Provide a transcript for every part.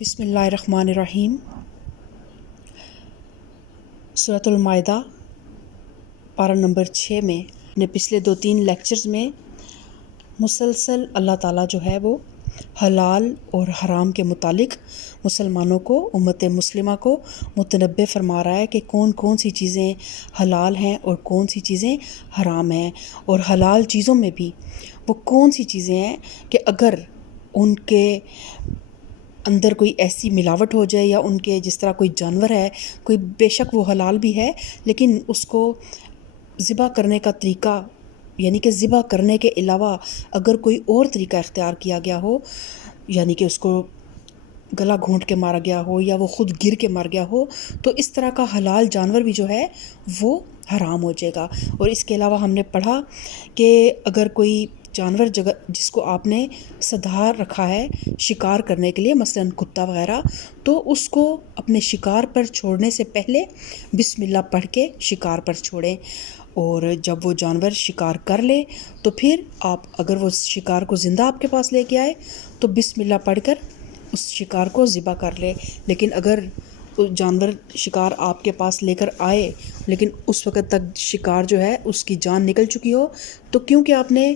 بسم اللہ الرحمن الرحیم۔ سورۃ المائدہ پارہ نمبر 6 میں اپنے پچھلے 2-3 لیکچرز میں مسلسل اللہ تعالیٰ جو ہے وہ حلال اور حرام کے متعلق مسلمانوں کو، امت مسلمہ کو متنبہ فرما رہا ہے کہ کون کون سی چیزیں حلال ہیں اور کون سی چیزیں حرام ہیں، اور حلال چیزوں میں بھی وہ کون سی چیزیں ہیں کہ اگر ان کے اندر کوئی ایسی ملاوٹ ہو جائے، یا ان کے جس طرح کوئی جانور ہے، کوئی بے شک وہ حلال بھی ہے لیکن اس کو ذبح کرنے کا طریقہ، یعنی کہ ذبح کرنے کے علاوہ اگر کوئی اور طریقہ اختیار کیا گیا ہو، یعنی کہ اس کو گلا گھونٹ کے مارا گیا ہو یا وہ خود گر کے مر گیا ہو، تو اس طرح کا حلال جانور بھی جو ہے وہ حرام ہو جائے گا۔ اور اس کے علاوہ ہم نے پڑھا کہ اگر کوئی جانور جس کو آپ نے سدھار رکھا ہے شکار کرنے کے لیے، مثلا کتا وغیرہ، تو اس کو اپنے شکار پر چھوڑنے سے پہلے بسم اللہ پڑھ کے شکار پر چھوڑیں، اور جب وہ جانور شکار کر لے تو پھر آپ اگر وہ شکار کو زندہ آپ کے پاس لے کے آئے تو بسم اللہ پڑھ کر اس شکار کو ذبح کر لے۔ لیکن اگر جانور شکار آپ کے پاس لے کر آئے لیکن اس وقت تک شکار جو ہے اس کی جان نکل چکی ہو، تو کیونکہ آپ نے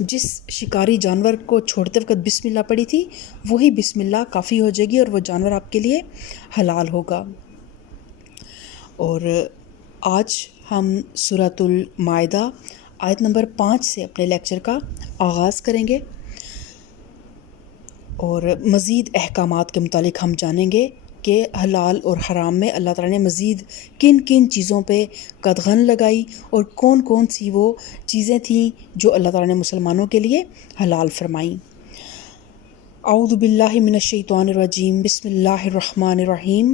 جس شکاری جانور کو چھوڑتے وقت بسم اللہ پڑھی تھی، وہی بسم اللہ کافی ہو جائے گی اور وہ جانور آپ کے لیے حلال ہوگا۔ اور آج ہم سورۃ المائدہ آیت نمبر 5 سے اپنے لیکچر کا آغاز کریں گے، اور مزید احکامات کے متعلق ہم جانیں گے کہ حلال اور حرام میں اللہ تعالیٰ نے مزید کن کن چیزوں پہ قدغن لگائی، اور کون کون سی وہ چیزیں تھیں جو اللہ تعالیٰ نے مسلمانوں کے لیے حلال فرمائیں۔ اعوذ باللہ من الشیطان الرجیم، بسم اللہ الرحمن الرحیم۔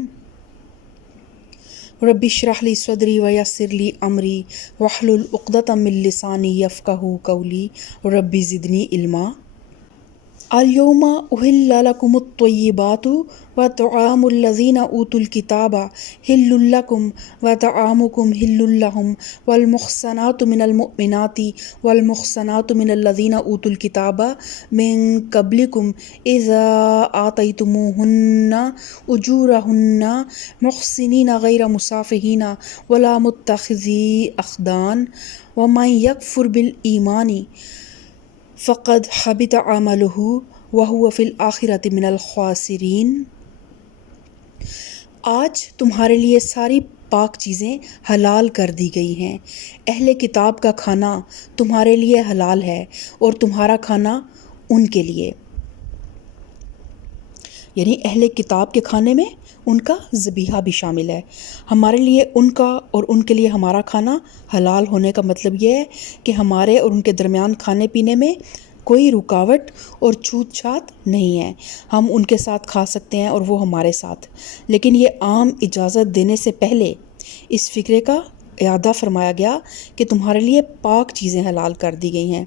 رب اشرح لی صدری ویسر لی امری واحلل عقدۃ من لسانی یفقہوا قولی رب زدنی علما۔ اليوم أحل لكم الطيبات وطعام الذين أوتوا الكتاب حل لكم وطعامكم حل لهم والمحصنات من المؤمنات والمحصنات من الذين أوتوا الكتاب من قبلكم إذا آتيتموهن أجورهن محصنين غير مسافحين ولا متخذي أخدان ومن يكفر بالإيمان فقد حبط عمله وهو في الآخرة من الخاسرين۔ آج تمہارے لیے ساری پاک چیزیں حلال کر دی گئی ہیں۔ اہل کتاب کا کھانا تمہارے لیے حلال ہے اور تمہارا کھانا ان کے لیے، یعنی اہل کتاب کے کھانے میں ان کا ذبیحہ بھی شامل ہے۔ ہمارے لیے ان کا اور ان کے لیے ہمارا کھانا حلال ہونے کا مطلب یہ ہے کہ ہمارے اور ان کے درمیان کھانے پینے میں کوئی رکاوٹ اور چھوت چھات نہیں ہے۔ ہم ان کے ساتھ کھا سکتے ہیں اور وہ ہمارے ساتھ، لیکن یہ عام اجازت دینے سے پہلے اس فکرے کا اعادہ فرمایا گیا کہ تمہارے لیے پاک چیزیں حلال کر دی گئی ہیں۔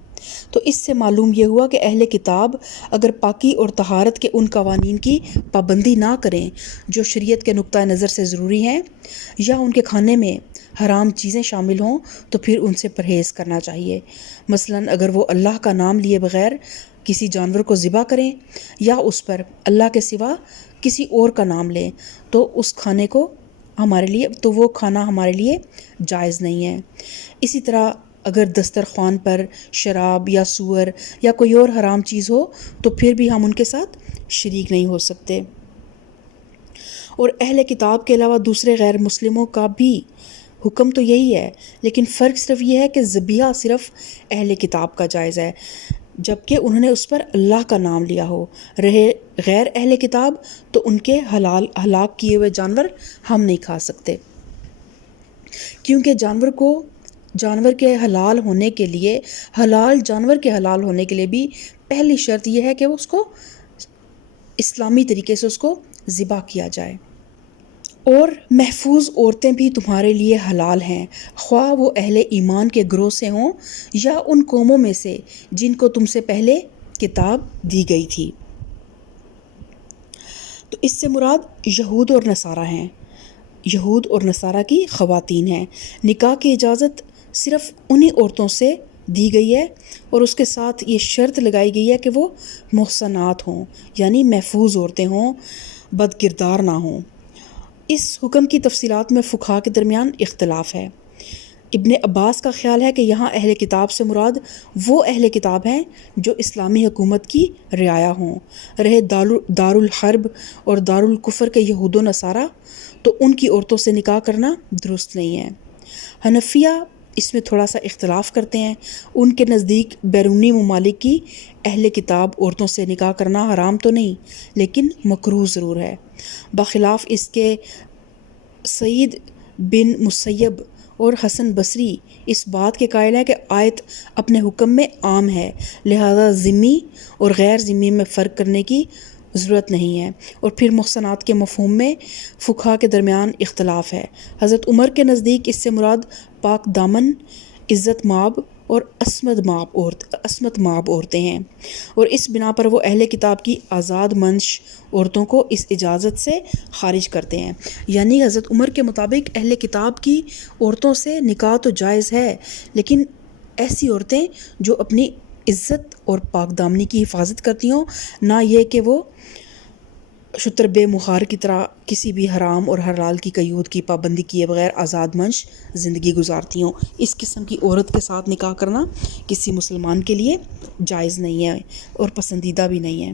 تو اس سے معلوم یہ ہوا کہ اہل کتاب اگر پاکی اور طہارت کے ان قوانین کی پابندی نہ کریں جو شریعت کے نقطہ نظر سے ضروری ہیں، یا ان کے کھانے میں حرام چیزیں شامل ہوں، تو پھر ان سے پرہیز کرنا چاہیے۔ مثلا اگر وہ اللہ کا نام لیے بغیر کسی جانور کو ذبح کریں یا اس پر اللہ کے سوا کسی اور کا نام لیں، تو اس کھانے کو وہ کھانا ہمارے لیے جائز نہیں ہے۔ اسی طرح اگر دسترخوان پر شراب یا سور یا کوئی اور حرام چیز ہو تو پھر بھی ہم ان کے ساتھ شریک نہیں ہو سکتے۔ اور اہل کتاب کے علاوہ دوسرے غیر مسلموں کا بھی حکم تو یہی ہے، لیکن فرق صرف یہ ہے کہ ذبیحہ صرف اہل کتاب کا جائز ہے جبکہ انہوں نے اس پر اللہ کا نام لیا ہو۔ رہے غیر اہل کتاب تو ان کے ہلاک کیے ہوئے جانور ہم نہیں کھا سکتے، کیونکہ جانور کے حلال ہونے کے لیے، حلال جانور کے حلال ہونے کے لیے بھی پہلی شرط یہ ہے کہ اس کو اسلامی طریقے سے اس کو ذبح کیا جائے۔ اور محفوظ عورتیں بھی تمہارے لیے حلال ہیں، خواہ وہ اہل ایمان کے گروہ سے ہوں یا ان قوموں میں سے جن کو تم سے پہلے کتاب دی گئی تھی۔ تو اس سے مراد یہود اور نصارہ ہیں، یہود اور نصارہ کی خواتین ہیں۔ نکاح کی اجازت صرف انہی عورتوں سے دی گئی ہے اور اس کے ساتھ یہ شرط لگائی گئی ہے کہ وہ محصنات ہوں، یعنی محفوظ عورتیں ہوں، بد کردار نہ ہوں۔ اس حکم کی تفصیلات میں فقہا کے درمیان اختلاف ہے۔ ابن عباس کا خیال ہے کہ یہاں اہل کتاب سے مراد وہ اہل کتاب ہیں جو اسلامی حکومت کی رعایا ہوں۔ رہے دارالحرب اور دارالکفر کے یہود و نصارہ تو ان کی عورتوں سے نکاح کرنا درست نہیں ہے۔ حنفیہ اس میں تھوڑا سا اختلاف کرتے ہیں۔ ان کے نزدیک بیرونی ممالک کی اہل کتاب عورتوں سے نکاح کرنا حرام تو نہیں لیکن مکروہ ضرور ہے۔ بخلاف اس کے سعید بن مسیب اور حسن بصری اس بات کے قائل ہیں کہ آیت اپنے حکم میں عام ہے، لہذا ذمی اور غیر ذمی میں فرق کرنے کی ضرورت نہیں ہے۔ اور پھر محصنات کے مفہوم میں فقہا کے درمیان اختلاف ہے۔ حضرت عمر کے نزدیک اس سے مراد پاک دامن، عزت مآب اور عصمت مآب عورتیں ہیں، اور اس بنا پر وہ اہل کتاب کی آزاد منش عورتوں کو اس اجازت سے خارج کرتے ہیں۔ یعنی حضرت عمر کے مطابق اہل کتاب کی عورتوں سے نکاح تو جائز ہے، لیکن ایسی عورتیں جو اپنی عزت اور پاک دامنی کی حفاظت کرتی ہوں، نہ یہ کہ وہ شتر بے مخار کی طرح کسی بھی حرام اور حلال کی قیود کی پابندی کیے بغیر آزاد منش زندگی گزارتی ہوں۔ اس قسم کی عورت کے ساتھ نکاح کرنا کسی مسلمان کے لیے جائز نہیں ہے اور پسندیدہ بھی نہیں ہے۔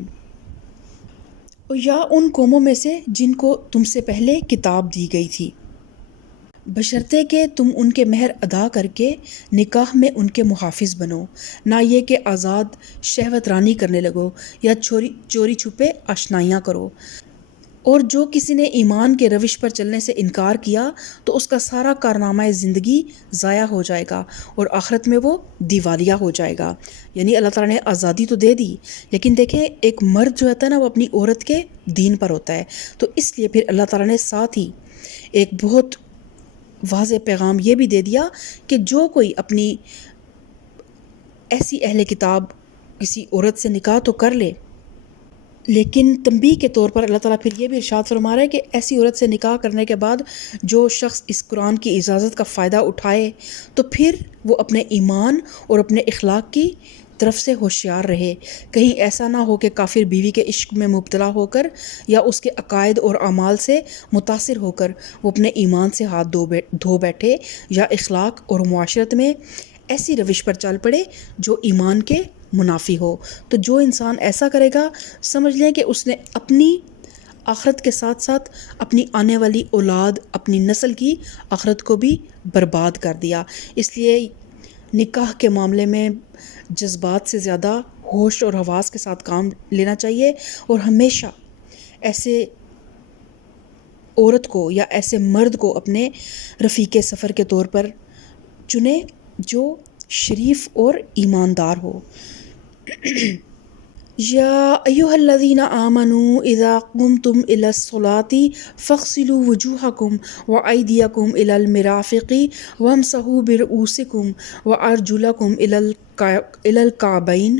یا ان قوموں میں سے جن کو تم سے پہلے کتاب دی گئی تھی، بشرطے کہ تم ان کے مہر ادا کر کے نکاح میں ان کے محافظ بنو، نہ یہ کہ آزاد شہوت رانی کرنے لگو یا چوری چھپے آشنائیاں کرو۔ اور جو کسی نے ایمان کے روش پر چلنے سے انکار کیا تو اس کا سارا کارنامہ زندگی ضائع ہو جائے گا اور آخرت میں وہ دیوالیہ ہو جائے گا۔ یعنی اللہ تعالیٰ نے آزادی تو دے دی، لیکن دیکھیں ایک مرد جو ہوتا ہے نا، وہ اپنی عورت کے دین پر ہوتا ہے، تو اس لیے پھر اللہ تعالیٰ نے ساتھ ہی ایک بہت واضح پیغام یہ بھی دے دیا کہ جو کوئی اپنی ایسی اہل کتاب کسی عورت سے نکاح تو کر لے، لیکن تنبیہ کے طور پر اللہ تعالیٰ پھر یہ بھی ارشاد فرما رہا ہے کہ ایسی عورت سے نکاح کرنے کے بعد جو شخص اس قرآن کی اجازت کا فائدہ اٹھائے تو پھر وہ اپنے ایمان اور اپنے اخلاق کی طرف سے ہوشیار رہے، کہیں ایسا نہ ہو کہ کافر بیوی کے عشق میں مبتلا ہو کر یا اس کے عقائد اور اعمال سے متاثر ہو کر وہ اپنے ایمان سے ہاتھ دھو بیٹھے یا اخلاق اور معاشرت میں ایسی روش پر چل پڑے جو ایمان کے منافی ہو۔ تو جو انسان ایسا کرے گا سمجھ لیں کہ اس نے اپنی آخرت کے ساتھ ساتھ اپنی آنے والی اولاد، اپنی نسل کی آخرت کو بھی برباد کر دیا۔ اس لیے نکاح کے معاملے میں جذبات سے زیادہ ہوش اور حواس کے ساتھ کام لینا چاہیے، اور ہمیشہ ایسے عورت کو یا ایسے مرد کو اپنے رفیق سفر کے طور پر چنے جو شریف اور ایماندار ہو۔ یا ایھا الذین آمنوا اذا قمتم الی الصلاۃ فاغسلوا وجوہکم وایدیکم الی المرافق وامسحوا برؤوسکم وارجلکم الی الکعبین۔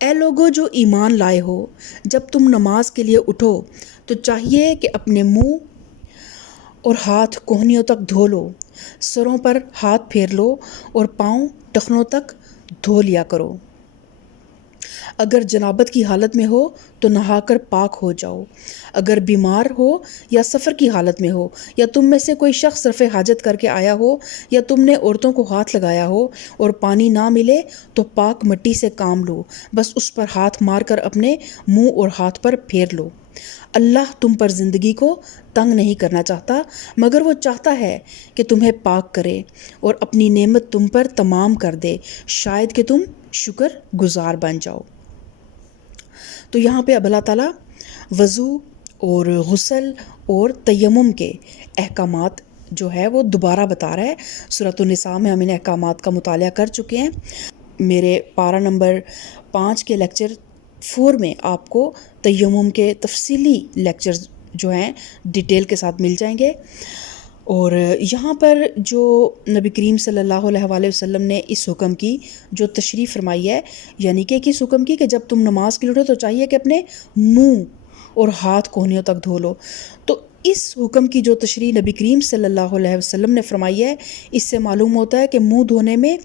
اے لوگو جو ایمان لائے ہو، جب تم نماز کے لیے اٹھو تو چاہیے کہ اپنے منہ اور ہاتھ کہنیوں تک دھو لو، سروں پر ہاتھ پھیر لو اور پاؤں ٹخنوں تک دھو لیا کرو۔ اگر جنابت کی حالت میں ہو تو نہا کر پاک ہو جاؤ۔ اگر بیمار ہو یا سفر کی حالت میں ہو یا تم میں سے کوئی شخص رفع حاجت کر کے آیا ہو یا تم نے عورتوں کو ہاتھ لگایا ہو اور پانی نہ ملے تو پاک مٹی سے کام لو، بس اس پر ہاتھ مار کر اپنے منہ اور ہاتھ پر پھیر لو۔ اللہ تم پر زندگی کو تنگ نہیں کرنا چاہتا، مگر وہ چاہتا ہے کہ تمہیں پاک کرے اور اپنی نعمت تم پر تمام کر دے، شاید کہ تم شکر گزار بن جاؤ۔ تو یہاں پہ اب اللہ تعالیٰ وضو اور غسل اور تیمم کے احکامات جو ہے وہ دوبارہ بتا رہا ہے۔ سورۃ النساء میں ہم ان احکامات کا مطالعہ کر چکے ہیں۔ میرے پارہ نمبر 5 کے لیکچر 4 میں آپ کو تیمم کے تفصیلی لیکچرز جو ہیں ڈیٹیل کے ساتھ مل جائیں گے۔ اور یہاں پر جو نبی کریم صلی اللہ علیہ وآلہ وسلم نے اس حکم کی جو تشریح فرمائی ہے، یعنی کہ کس حکم کی، کہ جب تم نماز کے لیے اٹھو تو چاہیے کہ اپنے منہ اور ہاتھ کہنیوں تک دھو لو۔ تو اس حکم کی جو تشریح نبی کریم صلی اللہ علیہ وسلم نے فرمائی ہے، اس سے معلوم ہوتا ہے کہ منہ دھونے میں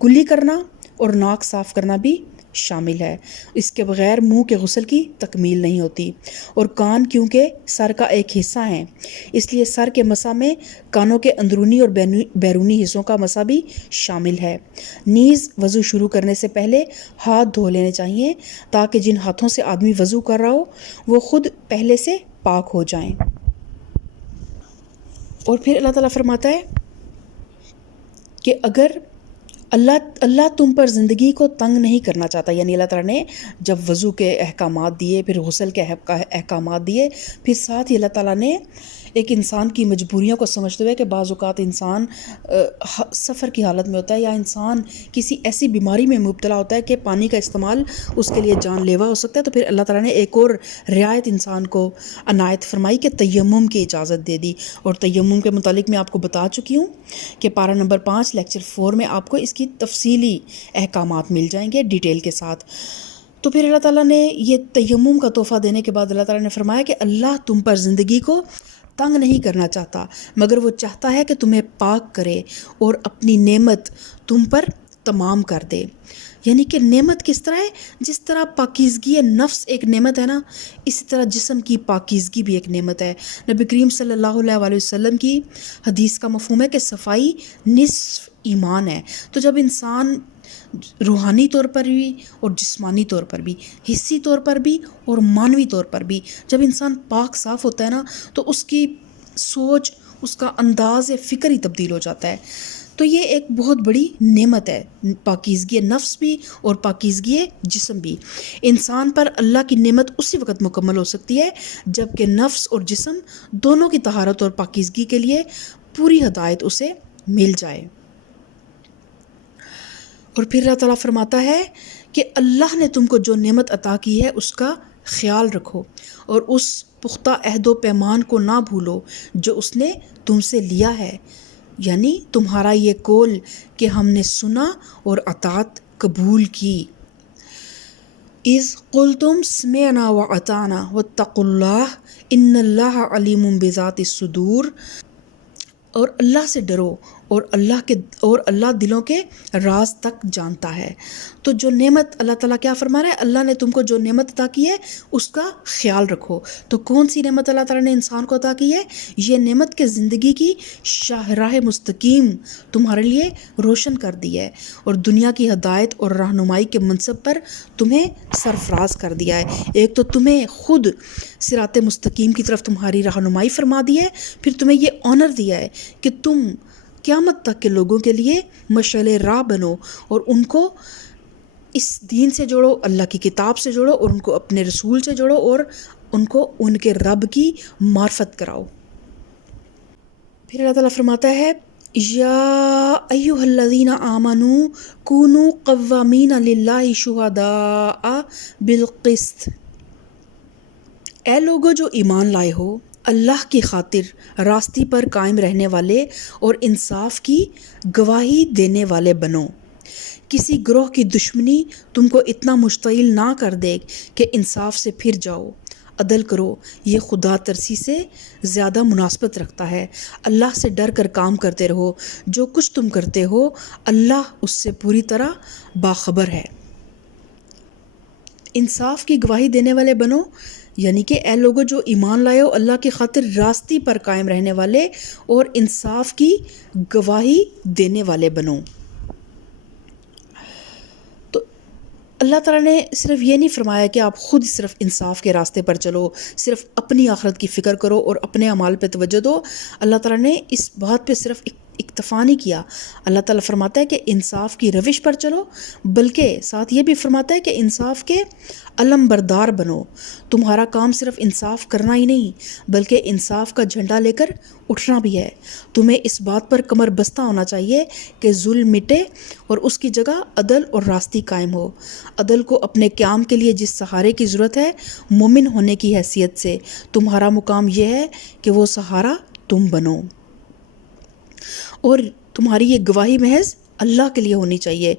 کلی کرنا اور ناک صاف کرنا بھی شامل ہے۔ اس کے بغیر منہ کے غسل کی تکمیل نہیں ہوتی۔ اور کان کیونکہ سر کا ایک حصہ ہیں، اس لیے سر کے مسح میں کانوں کے اندرونی اور بیرونی حصوں کا مسح بھی شامل ہے۔ نیز وضو شروع کرنے سے پہلے ہاتھ دھو لینے چاہیے تاکہ جن ہاتھوں سے آدمی وضو کر رہا ہو وہ خود پہلے سے پاک ہو جائیں۔ اور پھر اللہ تعالیٰ فرماتا ہے کہ اگر اللہ تم پر زندگی کو تنگ نہیں کرنا چاہتا، یعنی اللہ تعالیٰ نے جب وضو کے احکامات دیے، پھر غسل کے احکامات دیے، پھر ساتھ ہی اللہ تعالیٰ نے ایک انسان کی مجبوریوں کو سمجھتے ہوئے کہ بعض اوقات انسان سفر کی حالت میں ہوتا ہے یا انسان کسی ایسی بیماری میں مبتلا ہوتا ہے کہ پانی کا استعمال اس کے لیے جان لیوا ہو سکتا ہے، تو پھر اللہ تعالیٰ نے ایک اور رعایت انسان کو عنایت فرمائی کہ تیمم کی اجازت دے دی۔ اور تیمم کے متعلق میں آپ کو بتا چکی ہوں کہ پارہ نمبر 5 لیکچر 4 میں آپ کو اس کی تفصیلی احکامات مل جائیں گے ڈیٹیل کے ساتھ۔ تو پھر اللہ تعالیٰ نے یہ تیمم کا تحفہ دینے کے بعد اللہ تعالیٰ نے فرمایا کہ اللہ تم پر زندگی کو تنگ نہیں کرنا چاہتا، مگر وہ چاہتا ہے کہ تمہیں پاک کرے اور اپنی نعمت تم پر تمام کر دے۔ یعنی کہ نعمت کس طرح ہے؟ جس طرح پاکیزگی نفس ایک نعمت ہے نا، اسی طرح جسم کی پاکیزگی بھی ایک نعمت ہے۔ نبی کریم صلی اللہ علیہ وسلم کی حدیث کا مفہوم ہے کہ صفائی نصف ایمان ہے۔ تو جب انسان روحانی طور پر بھی اور جسمانی طور پر بھی، حسی طور پر بھی اور معنوی طور پر بھی جب انسان پاک صاف ہوتا ہے نا، تو اس کی سوچ، اس کا انداز فکر ہی تبدیل ہو جاتا ہے۔ تو یہ ایک بہت بڑی نعمت ہے، پاکیزگی نفس بھی اور پاکیزگی جسم بھی۔ انسان پر اللہ کی نعمت اسی وقت مکمل ہو سکتی ہے جب کہ نفس اور جسم دونوں کی طہارت اور پاکیزگی کے لیے پوری ہدایت اسے مل جائے۔ اور پھر اللہ تعالیٰ فرماتا ہے کہ اللہ نے تم کو جو نعمت عطا کی ہے اس کا خیال رکھو اور اس پختہ عہد و پیمان کو نہ بھولو جو اس نے تم سے لیا ہے، یعنی تمہارا یہ قول کہ ہم نے سنا اور اطاعت قبول کی۔ اذ قلتم سمعنا واطعنا واتقوا اللہ ان اللہ علیم بذات الصدور۔ اور اللہ سے ڈرو اور اللہ دلوں کے راز تک جانتا ہے۔ تو جو نعمت اللہ تعالیٰ کیا فرما رہا ہے، اللہ نے تم کو جو نعمت عطا کی ہے اس کا خیال رکھو۔ تو کون سی نعمت اللہ تعالیٰ نے انسان کو عطا کی ہے؟ یہ نعمت کہ زندگی کی شاہراہ مستقیم تمہارے لیے روشن کر دی ہے اور دنیا کی ہدایت اور رہنمائی کے منصب پر تمہیں سرفراز کر دیا ہے۔ ایک تو تمہیں خود صراط مستقیم کی طرف تمہاری رہنمائی فرما دی ہے، پھر تمہیں یہ آنر دیا ہے کہ تم قیامت تک کے لوگوں کے لیے مشعل راہ بنو اور ان کو اس دین سے جوڑو، اللہ کی کتاب سے جوڑو اور ان کو اپنے رسول سے جوڑو اور ان کو ان کے رب کی معرفت کراؤ۔ پھر اللہ تعالیٰ فرماتا ہے یا ایھا الذین آمنوا کونوا قوامین للہ شہداء بالقسط۔ اے لوگو جو ایمان لائے ہو، اللہ کی خاطر راستی پر قائم رہنے والے اور انصاف کی گواہی دینے والے بنو۔ کسی گروہ کی دشمنی تم کو اتنا مشتعل نہ کر دے کہ انصاف سے پھر جاؤ۔ عدل کرو، یہ خدا ترسی سے زیادہ مناسبت رکھتا ہے۔ اللہ سے ڈر کر کام کرتے رہو، جو کچھ تم کرتے ہو اللہ اس سے پوری طرح باخبر ہے۔ انصاف کی گواہی دینے والے بنو، یعنی کہ اے لوگوں جو ایمان لائے ہو، اللہ کی خاطر راستی پر قائم رہنے والے اور انصاف کی گواہی دینے والے بنو۔ تو اللہ تعالیٰ نے صرف یہ نہیں فرمایا کہ آپ خود صرف انصاف کے راستے پر چلو، صرف اپنی آخرت کی فکر کرو اور اپنے اعمال پہ توجہ دو۔ اللہ تعالیٰ نے اس بات پہ صرف اکتفا نہیں کیا۔ اللہ تعالیٰ فرماتا ہے کہ انصاف کی روش پر چلو، بلکہ ساتھ یہ بھی فرماتا ہے کہ انصاف کے علم بردار بنو۔ تمہارا کام صرف انصاف کرنا ہی نہیں بلکہ انصاف کا جھنڈا لے کر اٹھنا بھی ہے۔ تمہیں اس بات پر کمر بستہ ہونا چاہیے کہ ظلم مٹے اور اس کی جگہ عدل اور راستی قائم ہو۔ عدل کو اپنے قیام کے لیے جس سہارے کی ضرورت ہے، مومن ہونے کی حیثیت سے تمہارا مقام یہ ہے کہ وہ سہارا تم بنو، اور تمہاری یہ گواہی محض اللہ کے لیے ہونی چاہیے،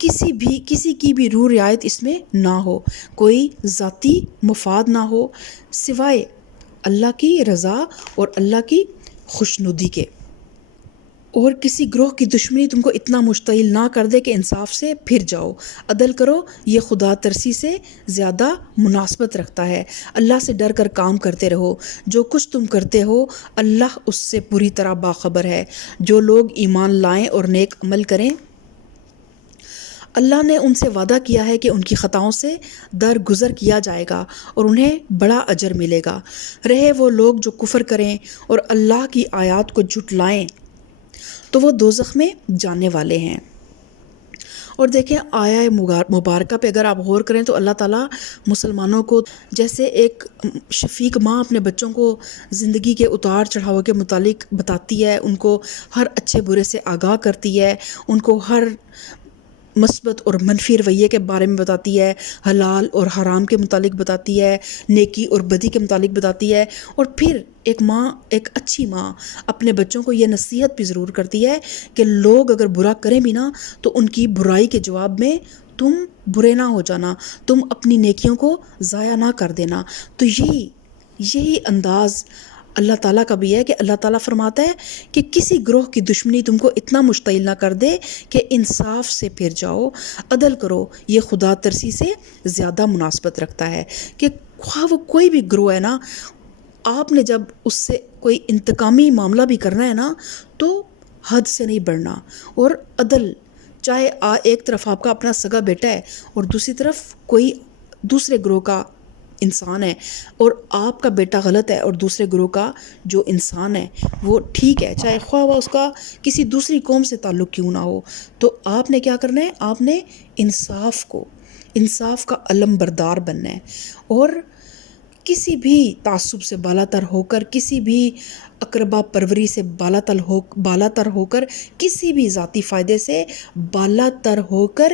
کسی کی بھی روح رعایت اس میں نہ ہو، کوئی ذاتی مفاد نہ ہو سوائے اللہ کی رضا اور اللہ کی خوشنودی کے۔ اور کسی گروہ کی دشمنی تم کو اتنا مشتعل نہ کر دے کہ انصاف سے پھر جاؤ، عدل کرو، یہ خدا ترسی سے زیادہ مناسبت رکھتا ہے۔ اللہ سے ڈر کر کام کرتے رہو، جو کچھ تم کرتے ہو اللہ اس سے پوری طرح باخبر ہے۔ جو لوگ ایمان لائیں اور نیک عمل کریں، اللہ نے ان سے وعدہ کیا ہے کہ ان کی خطاؤں سے درگزر کیا جائے گا اور انہیں بڑا اجر ملے گا۔ رہے وہ لوگ جو کفر کریں اور اللہ کی آیات کو جھٹلائیں تو وہ دوزخ میں جانے والے ہیں۔ اور دیکھیں آیہ مبارکہ پہ اگر آپ غور کریں تو اللہ تعالیٰ مسلمانوں کو جیسے ایک شفیق ماں اپنے بچوں کو زندگی کے اتار چڑھاؤ کے متعلق بتاتی ہے، ان کو ہر اچھے برے سے آگاہ کرتی ہے، ان کو ہر مثبت اور منفی رویے کے بارے میں بتاتی ہے، حلال اور حرام کے متعلق بتاتی ہے، نیکی اور بدی کے متعلق بتاتی ہے، اور پھر ایک اچھی ماں اپنے بچوں کو یہ نصیحت بھی ضرور کرتی ہے کہ لوگ اگر برا کریں بھی نا تو ان کی برائی کے جواب میں تم برے نہ ہو جانا، تم اپنی نیکیوں کو ضائع نہ کر دینا۔ تو یہی انداز اللہ تعالیٰ کا بھی ہے کہ اللہ تعالیٰ فرماتا ہے کہ کسی گروہ کی دشمنی تم کو اتنا مشتعل نہ کر دے کہ انصاف سے پھر جاؤ، عدل کرو، یہ خدا ترسی سے زیادہ مناسبت رکھتا ہے۔ کہ خواہ وہ کوئی بھی گروہ ہے نا، آپ نے جب اس سے کوئی انتقامی معاملہ بھی کرنا ہے نا تو حد سے نہیں بڑھنا، اور عدل، چاہے ایک طرف آپ کا اپنا سگا بیٹا ہے اور دوسری طرف کوئی دوسرے گروہ کا انسان ہے، اور آپ کا بیٹا غلط ہے اور دوسرے گروہ کا جو انسان ہے وہ ٹھیک ہے، چاہے خواہ وہ اس کا کسی دوسری قوم سے تعلق کیوں نہ ہو، تو آپ نے کیا کرنا ہے؟ آپ نے انصاف کا علم بردار بننا ہے، اور کسی بھی تعصب سے بالا تر ہو کر، کسی بھی اقربا پروری سے بالا تر ہو کر، کسی بھی ذاتی فائدے سے بالا تر ہو کر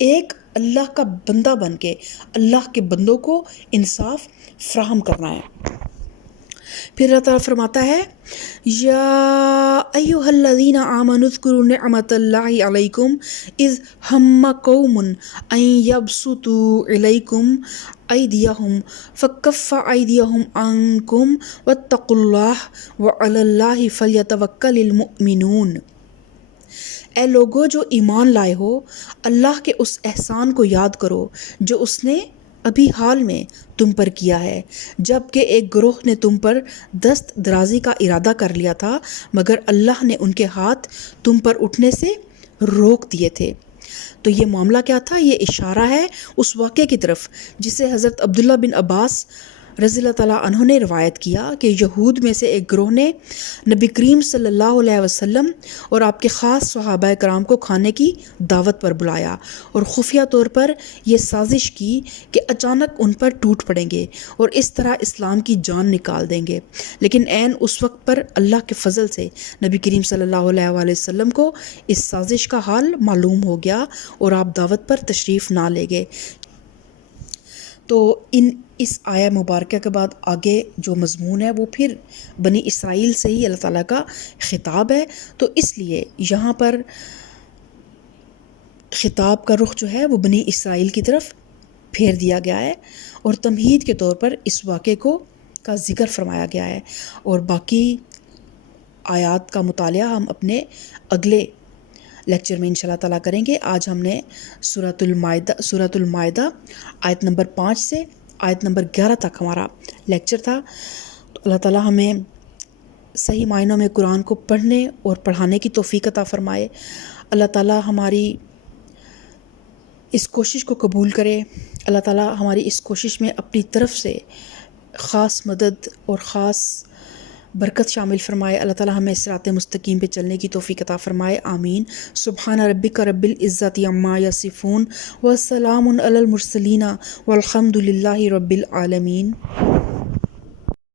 ایک اللہ کا بندہ بن کے اللہ کے بندوں کو انصاف فراہم کرنا ہے۔ پھر اللہ تعالیٰ فرماتا ہے یا ایھا الذین آمنوا اذکروا نعمت اللہ علیکم اذ ہم قوم ان یبسطوا الیکم ایدیہم فکف ایدیہم عنکم واتقوا اللہ وعلی اللہ فلیتوکل المؤمنون۔ اے لوگو جو ایمان لائے ہو، اللہ کے اس احسان کو یاد کرو جو اس نے ابھی حال میں تم پر کیا ہے، جب کہ ایک گروہ نے تم پر دست درازی کا ارادہ کر لیا تھا مگر اللہ نے ان کے ہاتھ تم پر اٹھنے سے روک دیے تھے۔ تو یہ معاملہ کیا تھا؟ یہ اشارہ ہے اس واقعے کی طرف جسے حضرت عبداللہ بن عباس رضی اللہ تعالیٰ عنہ نے روایت کیا کہ یہود میں سے ایک گروہ نے نبی کریم صلی اللہ علیہ وسلم اور آپ کے خاص صحابہ کرام کو کھانے کی دعوت پر بلایا اور خفیہ طور پر یہ سازش کی کہ اچانک ان پر ٹوٹ پڑیں گے اور اس طرح اسلام کی جان نکال دیں گے، لیکن عین اس وقت پر اللہ کے فضل سے نبی کریم صلی اللہ علیہ وآلہ وسلم کو اس سازش کا حال معلوم ہو گیا اور آپ دعوت پر تشریف نہ لے گئے۔ تو اس آیہ مبارکہ کے بعد آگے جو مضمون ہے وہ پھر بنی اسرائیل سے ہی اللہ تعالیٰ کا خطاب ہے، تو اس لیے یہاں پر خطاب کا رخ جو ہے وہ بنی اسرائیل کی طرف پھیر دیا گیا ہے اور تمہید کے طور پر اس واقعے کا ذکر فرمایا گیا ہے، اور باقی آیات کا مطالعہ ہم اپنے اگلے لیکچر میں انشاءاللہ تعالیٰ کریں گے۔ آج ہم نے سورۃ المائدہ آیت نمبر 5 سے آیت نمبر 11 تک ہمارا لیکچر تھا۔ تو اللہ تعالیٰ ہمیں صحیح معنوں میں قرآن کو پڑھنے اور پڑھانے کی توفیق عطا فرمائے۔ اللہ تعالیٰ ہماری اس کوشش کو قبول کرے۔ اللہ تعالیٰ ہماری اس کوشش میں اپنی طرف سے خاص مدد اور خاص برکت شامل فرمائے۔ اللہ تعالیٰ ہمیں صراط مستقیم پہ چلنے کی توفیق عطا فرمائے، آمین۔ سبحان ربک رب العزت عما یصفون وسلام علی المرسلین والحمد للہ رب العالمین۔